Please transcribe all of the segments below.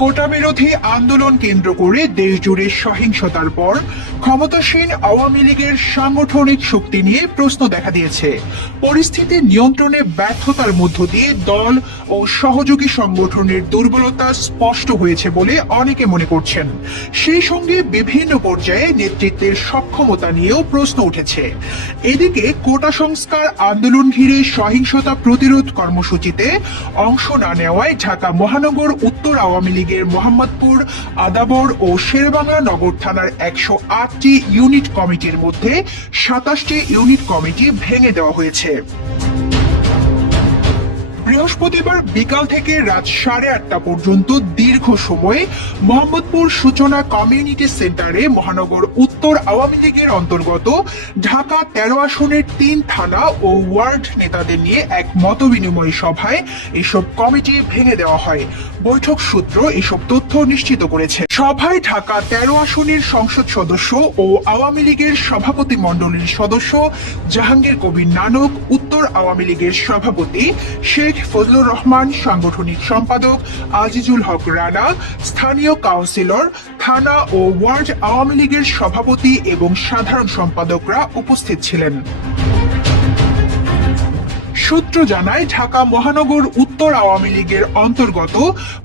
কোটা বিরোধী আন্দোলন কেন্দ্র করে দেশজুড়ে সহিংসতার পর ক্ষমতাসীন আওয়ামী লীগের সাংগঠনিক শক্তি নিয়ে প্রশ্ন দেখা দিয়েছে। পরিস্থিতি নিয়ন্ত্রণে ব্যর্থতার মধ্য দিয়ে দল ও সহযোগী সংগঠনের দুর্বলতা স্পষ্ট হয়েছে বলে অনেকে মনে করছেন। সেই সঙ্গে বিভিন্ন পর্যায়ে নেতৃত্বের সক্ষমতা নিয়েও প্রশ্ন উঠেছে। এদিকে কোটা সংস্কার আন্দোলন ঘিরে সহিংসতা প্রতিরোধ কর্মসূচিতে অংশ না নেওয়ায় ঢাকা মহানগর উত্তর আওয়ামী লীগের মোহাম্মদপুর, আদাবর ও শেরেবাংলা নগর থানার 108টি ইউনিট কমিটির মধ্যে 27টি ইউনিট কমিটি ভেঙে দেওয়া হয়েছে। বৃহস্পতিবার বিকাল থেকে রাত 8:30 পর্যন্ত দীর্ঘ সময় মোহাম্মদপুর সূচনা কমিউনিটি সেন্টারে মহানগর উত্তর আওয়ামী লীগের অন্তর্গত ঢাকা 13 আসনের 3 থানা ও ওয়ার্ড নেতাদের নিয়ে এক মতবিনিময় সভায় এসব কমিটি ভেঙে দেওয়া হয়। বৈঠক সূত্র এসব তথ্য নিশ্চিত করেছে। সভায় ঢাকা 13 আসনের সংসদ সদস্য ও আওয়ামী লীগের সভাপতি মণ্ডলীর সদস্য জাহাঙ্গীর কবির নানক, উত্তর আওয়ামী লীগের সভাপতি শেখ ফজলুর রহমান, সাংগঠনিক সম্পাদক আজিজুল হক রানা, স্থানীয় কাউন্সিলর, থানা ও ওয়ার্ড আওয়ামী লীগের সভাপতি এবং সাধারণ সম্পাদকরা উপস্থিত ছিলেন। সূত্র জানায়, ঢাকা মহানগর উত্তর আওয়ামী লীগের অন্তর্গত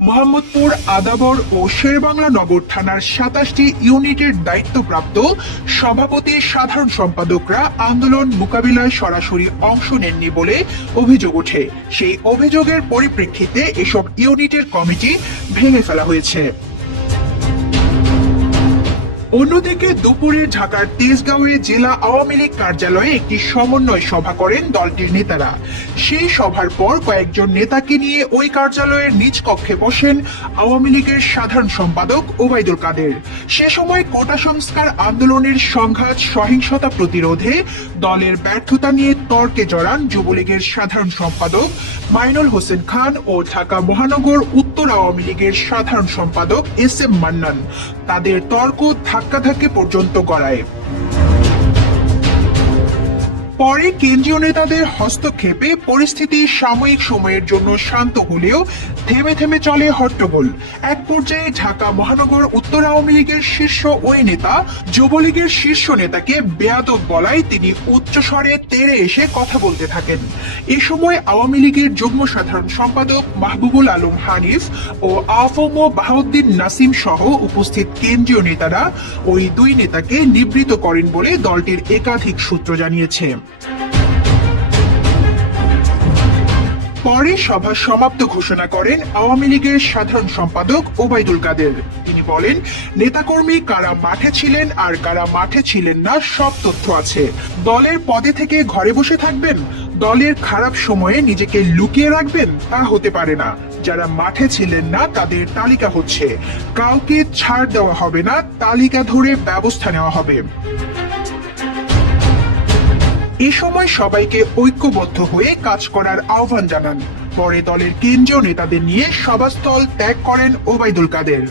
মোহাম্মদপুর, আদাবর ও শেরেবাংলা নগর থানার 27টি ইউনিটের দায়িত্বপ্রাপ্ত সভাপতি, সাধারণ সম্পাদকরা আন্দোলন মোকাবিলায় সরাসরি অংশ নেননি বলে অভিযোগ ওঠে। সেই অভিযোগের পরিপ্রেক্ষিতে এসব ইউনিটের কমিটি ভেঙে ফেলা হয়েছে। অন্যদিকে দুপুরে ঢাকার তেজগাঁওয়ে জেলা আওয়ামী লীগ কার্যালয়ে একটি সমন্বয় সভা করেন দলটির নেতারা। সেই সভার পর কয়েকজন নেতাকে নিয়ে ওই কার্যালয়ের নিজ কক্ষে বসেন আওয়ামী লীগের সাধারণ সম্পাদক ওবায়দুল কাদের। সে সময় কোটা সংস্কার আন্দোলনের সংঘাত সহিংসতা প্রতিরোধে দলের ব্যর্থতা নিয়ে তর্কে জড়ান যুবলীগের সাধারণ সম্পাদক মাইনুল হোসেন খান ও ঢাকা মহানগর উত্তর আওয়ামী লীগের সাধারণ সম্পাদক এস.এম. মান্নান। তাদের তর্ক ধাক্কাধাক্কি পর্যন্ত গড়ায়। পরে কেন্দ্রীয় নেতাদের হস্তক্ষেপে পরিস্থিতি সাময়িক সময়ের জন্য শান্ত হলেও থেমে থেমে চলে হট্টগোল। এক পর্যায়ে ঢাকা মহানগর উত্তর আওয়ামী লীগের শীর্ষ ওই নেতা যুবলীগের শীর্ষ নেতাকে বেয়াদব বলায় তিনি উচ্চস্বরে তেড়ে এসে কথা বলতে থাকেন। এ সময় আওয়ামী লীগের যুগ্ম সাধারণ সম্পাদক মাহবুবুল আলম হানিফ ও আফম বাহাউদ্দিন নাসিম সহ উপস্থিত কেন্দ্রীয় নেতারা ওই দুই নেতাকে নিবৃত করেন বলে দলটির একাধিক সূত্র জানিয়েছে। পরে সভা সমাপ্ত ঘোষণা করেন আওয়ামী লীগের সাধারণ সম্পাদক ওবায়দুল কাদের। তিনি বলেন, নেতাকর্মী কারা মাঠে ছিলেন আর কারা মাঠে ছিলেন না সব তথ্য আছে। দলের পদে থেকে ঘরে বসে থাকবেন, দলের খারাপ সময়ে নিজেকে লুকিয়ে রাখবেন, তা হতে পারে না। যারা মাঠে ছিলেন না তাদের তালিকা হচ্ছে, কাউকে ছাড় দেওয়া হবে না, তালিকা ধরে ব্যবস্থা নেওয়া হবে। এ সময় সবাইকে ঐক্যবদ্ধ হয়ে কাজ করার আহ্বান জানান। পরে দলের কেন্দ্রীয় নেতাদের নিয়ে সভাস্থল ত্যাগ করেন ওবায়দুল কাদের।